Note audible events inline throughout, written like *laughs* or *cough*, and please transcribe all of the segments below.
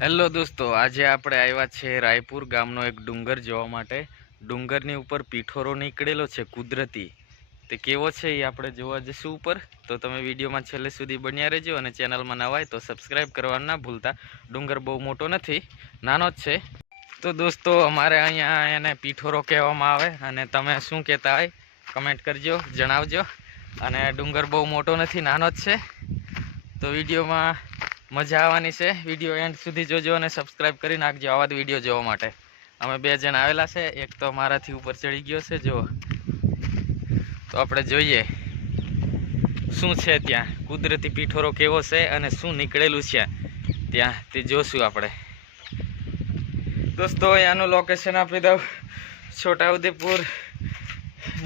Hello દોસ્તો, આજે આપણે આવ્યા છે રાયપુર ગામનો એક ડુંગર જોવા માટે. ડુંગરની ઉપર પીઠોરો નીકળેલો છે કુદરતી. તે કેવો છે એ આપણે જોવા જઈશું ઉપર. તો તમે વિડીયોમાં છેલ્લે સુધી બન્યા રહેજો અને ચેનલમાં નવાય તો સબસ્ક્રાઈબ કરવાનું ના ભૂલતા. ડુંગર બહુ મોટો નથી, નાનો જ છે. તો દોસ્તો, અમારે અહીંયા એને પીઠોરો કહેવામાં આવે અને તમે શું કહેતા હોય કમેન્ટ કરજો, જણાવજો. અને ડુંગર બહુ મોટો નથી, નાનો જ છે. તો વિડીયોમાં મજા આવવાની છે. વીડિયો એન્ડ સુધી જોજો અને સબસ્ક્રાઈબ કરી નાખજો આવા જ વીડિયો જોવા માટે. અમે બે જણ આવેલા છે. એક તો મારાથી ઉપર ચડી ગયો છે જો તો આપણે જોઈએ શું છે ત્યાં. કુદરતી પીઠોરો કેવો છે અને શું નીકળેલું છે ત્યાં તે જોશું આપણે. દોસ્તો આનું લોકેશન આપી દઉં. છોટાઉદેપુર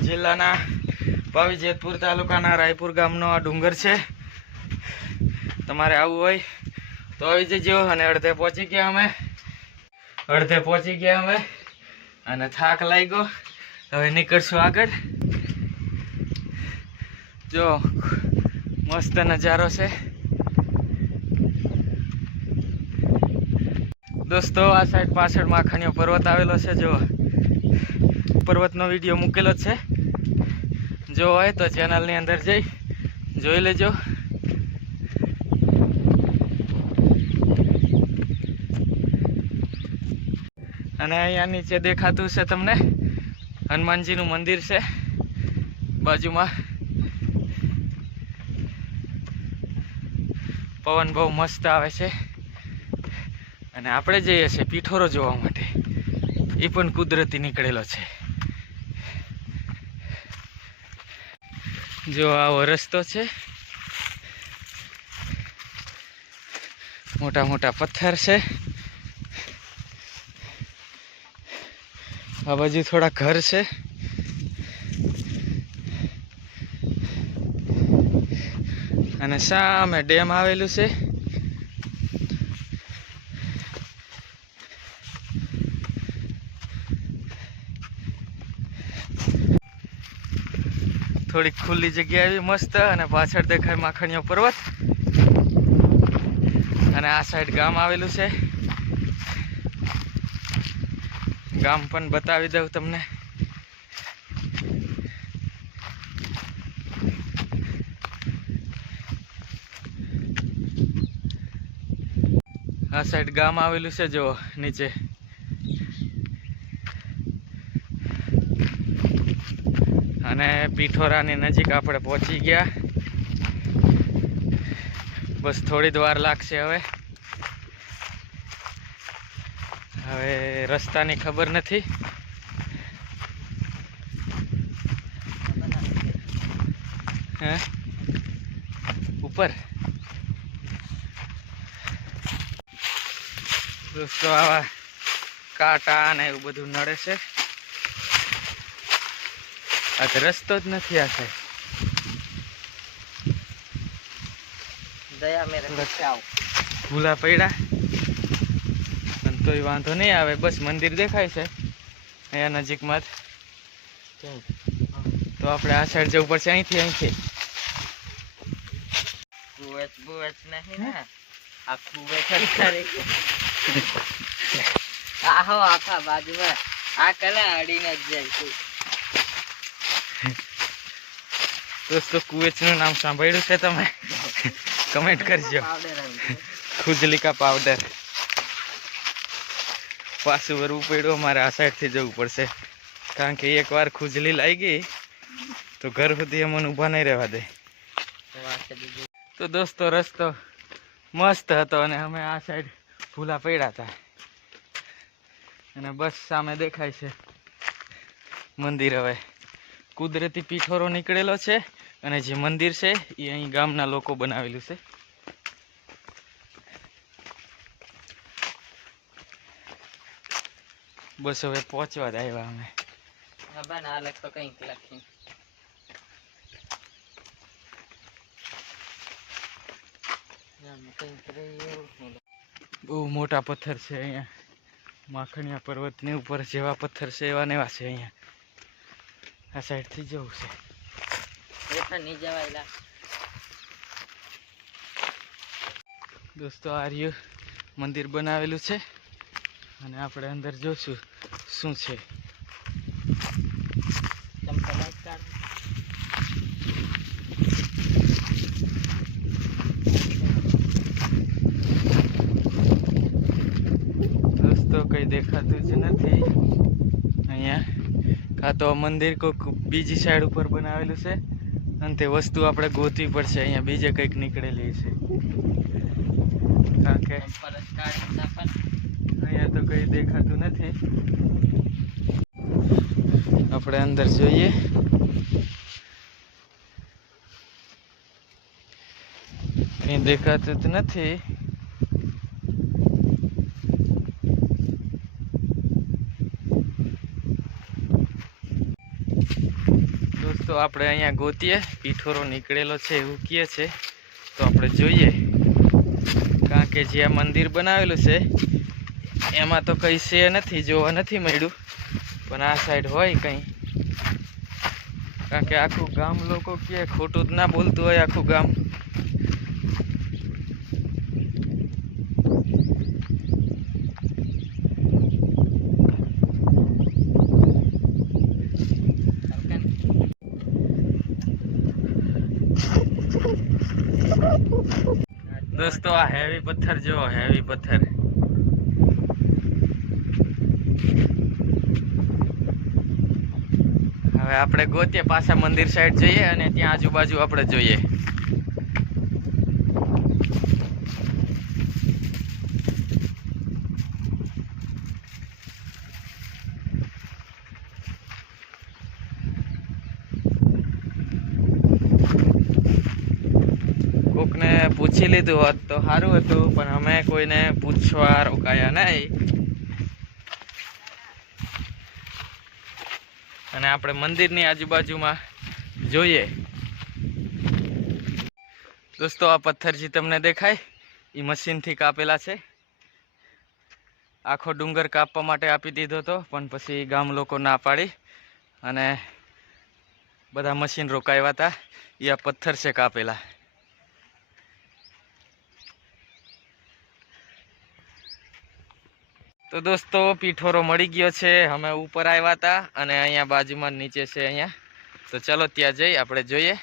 જિલ્લાના પાવી જેતપુર તાલુકાના રાયપુર ગામનો આ ડુંગર છે. તમારે આવવું હોય તો આવી જજો અને અડધે પહોંચી ગયા અમે. અડધે પહોંચી ગયા અમે અને થાક લાગ્યો. હવે નીકળશું આગળ. જો, મસ્ત નજારો છે. દોસ્તો, આ સાઈડ પાછળ માખણીયો પર્વત આવેલો છે. જો, પર્વતનો વીડિયો મૂકેલો છે. જો હોય તો ચેનલની અંદર જઈ, જોઈ લેજો. અને અહીંયા નીચે દેખાતું છે તમને હનુમાનજીનું મંદિર છે બાજુમાં. પવન બહુ મસ્ત આવે છે. અને આપણે જઈએ છીએ પીઠોરો જોવા માટે. એ પણ કુદરતી નીકળેલો છે. જો આવો રસ્તો છે. મોટા મોટા પથ્થર છે. આ બાજુ થોડા ઘર છે. અને સામે ડેમ આવેલું છે. થોડીક ખુલ્લી જગ્યા એવી મસ્ત અને પાછળ દેખાય માખણીયો પર્વત. અને આ સાઈડ ગામ આવેલું છે. ગામ પણ બતાવી દઉં તમને. આ સાઈડ ગામ આવેલું છે, જુઓ, નીચે. અને પીઠોરાની નજીક આપણે પહોંચી ગયા. બસ થોડી જ વાર લાગશે હવે. હવે રસ્તાની ખબર નથી. હે? ઉપર? દોસ્તો આવા કાંટા ને એવું બધું નડે છે. આ તો રસ્તો જ નથી આ સાહેબ. દયા મેરે ભૂલા પડ્યા. તોય વાંધો નહીં આવે. બસ મંદિર દેખાય છે. અહીંયા નજીકમાં જ તો આપણે આ સાઈડ જવું પડશે અહીંથી અહીંથી. નહીં ને. આ આહો આખા બાજુમાં. આ કલા અડીને જ જાય છે. દોસ્તો કુવેચનું નામ સાંભળ્યું છે તમે? *laughs* કમેન્ટ કરજો. ખુજલિકા પાવડર પાછું વરવું પડ્યું, અમારે આ સાઈડથી જવું પડશે. કારણ કે એકવાર ખુજલી લાગી ગઈ, તો ઘર સુધી અમને ઊભા નહીં રહેવા દે. તો દોસ્તો, રસ્તો મસ્ત હતો અને અમે આ સાઈડ ભૂલા પડ્યા હતા. અને બસ સામે દેખાય છે મંદિર હવે. કુદરતી પીઠોરો નીકળેલો છે અને જે મંદિર છે, એ અહીં ગામના લોકો બનાવેલું છે. બસ હવે પહોંચવા જ આવ્યા અમે. ખબર ના લખ કંઈક લખી બહુ મોટા પથ્થર છે અહીંયા. માખણિયા પર્વતની ઉપર જેવા પથ્થર છે એવા ને એવા છે અહીંયા. આ સાઈડથી જવું છે. દોસ્તો આ રહ્યું મંદિર બનાવેલું છે. અને આપણે અંદર જોશું શું છે. દોસ્તો કંઈ દેખાતું જ નથી. અહીંયા કાં તો મંદિર કોઈક બીજી સાઈડ ઉપર બનાવેલું છે અને તે વસ્તુ આપણે ગોતવી પડશે. અહીંયા બીજે કંઈક નીકળેલી છે. કારણ કે અહીંયા તો કંઈ દેખાતું નથી. આપણે અંદર જોઈએ. કંઈ દેખાતું જ નથી. દોસ્તો, આપણે અહીંયા ગોતીએ. પીઠોરો નીકળેલો છે, એવું કહે છે. તો આપણે જોઈએ. કારણ કે જે આ મંદિર બનાવેલું છે એમાં તો કંઈ છે નથી, જોવા નથી મળ્યું. પણ આ સાઈડ હોય કંઈ. કારણ કે આખું ગામ લોકો કે ખોટું જ ના બોલતું હોય આખું ગામ. દોસ્તો, આ હેવી પથ્થર જો હેવી પથ્થર. હવે આપણે ગોતીએ પાછા મંદિર સાઈડ જઈએ અને ત્યાં આજુબાજુ આપણે જોઈએ. કોકને પૂછી લીધું હોત તો સારું હતું, પણ અમે કોઈને પૂછવા રોકાયા નહીં. અને આપણે મંદિરની આજુબાજુમાં જોઈએ. દોસ્તો, આ પથ્થર જે તમને દેખાય, એ મશીનથી કાપેલા છે. આખો ડુંગર કાપવા માટે આપી દીધો હતો, પણ પછી ગામ લોકો ના પાડી અને બધા મશીન રોકાયા હતા. એ આ પથ્થર છે કાપેલા. તો દોસ્તો, પીઠોરો મળી ગયો છે. અમે ઉપર આવ્યા હતા અને અહીંયા બાજુમાં નીચે છે અહીંયા. તો ચાલો ત્યાં જઈ, આપણે જોઈએ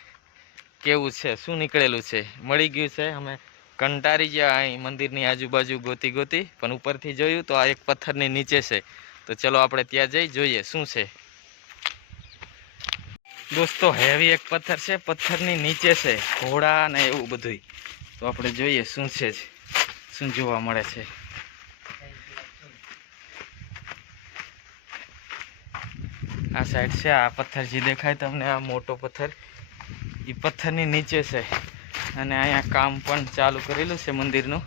કેવું છે, શું નીકળેલું છે. મળી ગયું છે, અમે કંટારી ગયા અહીં મંદિરની આજુબાજુ ગોતી ગોતી, પણ ઉપરથી જોયું તો આ એક પથ્થરની નીચે છે. તો ચલો આપણે ત્યાં જઈ, જોઈએ શું છે. દોસ્તો હેવી એક પથ્થર છે, પથ્થરની નીચે છે, ઘોડા ને એવું બધુંય. તો આપણે જોઈએ શું છે, શું જોવા મળે છે. આ સાઈડ છે, આ પથ્થર જે દેખાય તમને, આ મોટો પથ્થર એ પથ્થરની નીચે છે. અને અહીંયા કામ પણ ચાલુ કરેલું છે મંદિરનું.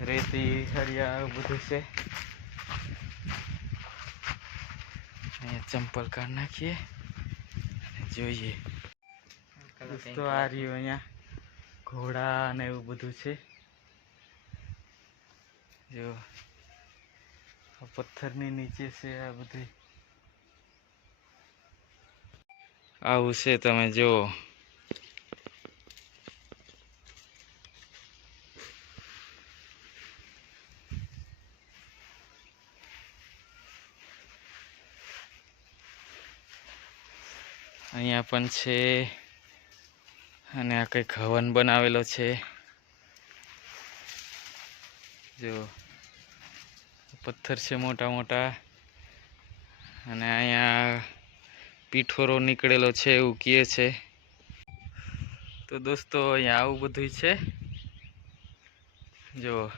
રેતી, હરિયા બધું છે. અહીંયા ચંપલ કાઢ નાખીએ જોઈએ. દોસ્તો, આ રહ્યું અહીંયા ઘોડા ને એવું બધું છે. જો પથ્થરની નીચે છે આ બધું. આવું છે તમે જુઓ. અહીંયા પણ છે. અને આ કંઈક હવન બનાવેલો છે. જો, પથ્થર છે મોટા મોટા. અને અહીંયા પીઠોરો નીકળેલો છે એવું કહે છે. તો દોસ્તો, અહીંયા આવું બધું છે. જો,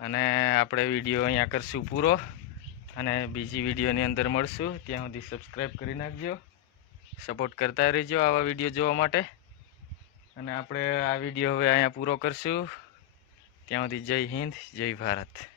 અને આપણે વીડિયો અહીંયા કરશું પૂરો. અને બીજી વિડીયોની અંદર મળશું. ત્યાં સુધી સબસ્ક્રાઈબ કરી નાખજો. સપોર્ટ કરતા રહેજો આવા વીડિયો જોવા માટે. અને આપણે આ વીડિયો હવે અહીંયા પૂરો કરશું. ત્યાં સુધી જય હિન્દ, જય ભારત.